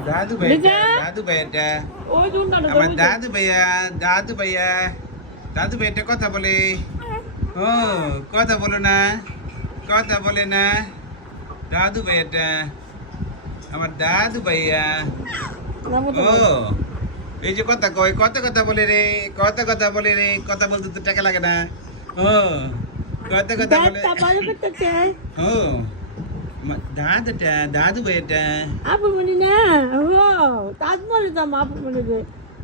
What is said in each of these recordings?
দাদু ভাইটা দাদু ভাইটা ওই দুটা আমার দাদু ভাইয়া দাদু ভাইয়া দাদু ভাইটা কথা বলে ও কথা বলো না কথা বলে না দাদু ভাইয়াটা আমার দাদু ভাইয়া ও এই যে কথা কয় কত কথা বলে রে কত কথা বলে রে কথা বলতে তো টাকা লাগে না ও কত কথা বলে ও দাদুটা দাদু ভাইয়াটা আপু মনি না ও তাজমহলে যাম আপু মনি রে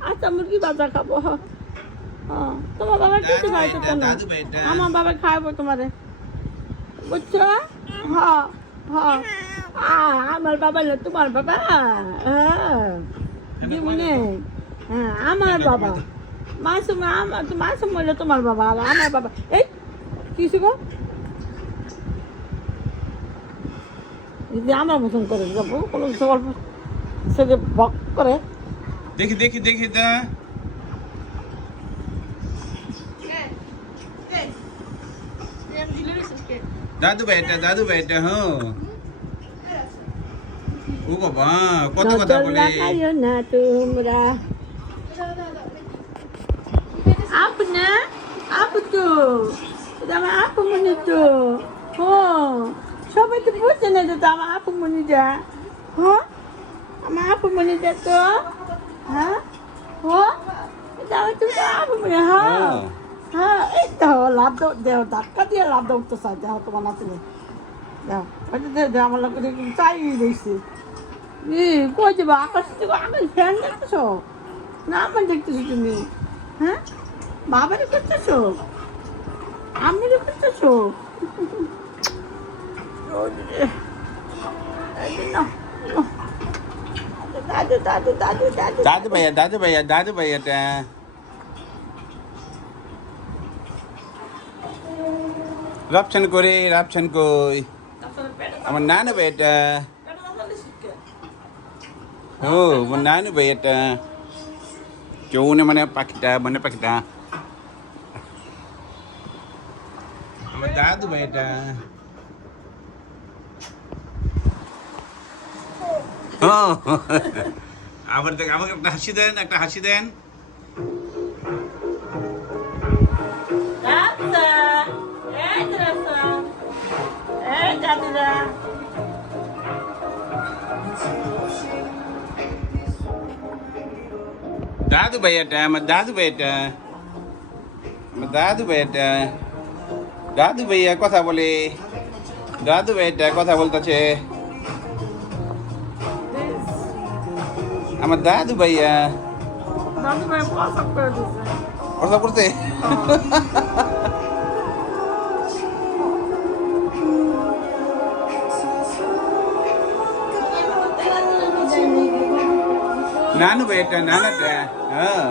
আচ্ছা মুরগি বাজা খাবো তোমার বাবা কিছু খাইতো তো না আমার বাবা খাইবো তোমারে বুঝছো হ্যাঁ হ্যাঁ আমার বাবা না তোমার বাবা হ্যাঁ দিমনে হ্যাঁ আমার বাবা মাসুম মাসুম হইলো তোমার বাবা আমার বাবা এই কিছু গো যদি আমার মতন করে যাবো কোনো গল্প সেটা বক করে দেখি দেখি দেখি তা দাদু ভাইটা হ্যাঁ ও বাবা কত কথা বলে না তোমরা আপু না আপু তো আমার আপু মনে তো সবাই তো বুঝছে না তো আমার আপু মনে যা হ্যাঁ আমার আপু মনে যা তো হ্যাঁ তুমি তো আপু মনে হ্যাঁ হ্যাঁ এই তো লাভ দেও ধাক্কা দিয়ে লাভ দাও তো চাই দেহ তোমার নাচলে দেও ওইটা আমার লোক চাই দিয়েছি কই যাবো আকাশ থেকে আকাশ ফ্যান দেখতেছো না আমার দেখতেছো তুমি হ্যাঁ বাবারে করতেছো আমি করতেছো দাদু দাদু দাদু দাদু দাদু ভাইয়াটা রাপছান কই আমার নানু ভাইয়াটা ও আমার নানু ভাইয়াটা চৌনে মানে পাখিটা আমার দাদু ভাইয়াটা ও আবার দেখ আমাকে একটা হাসি দেন দাদু ভাইয়াটা আমার দাদু ভাইয়া কথা বলে দাদু ভাইয়াটা কথা বলতেছে আমার দাদু ভাইয়া প্রস্তাব করতে নানু ভাইয়াটা নানাটা হ্যাঁ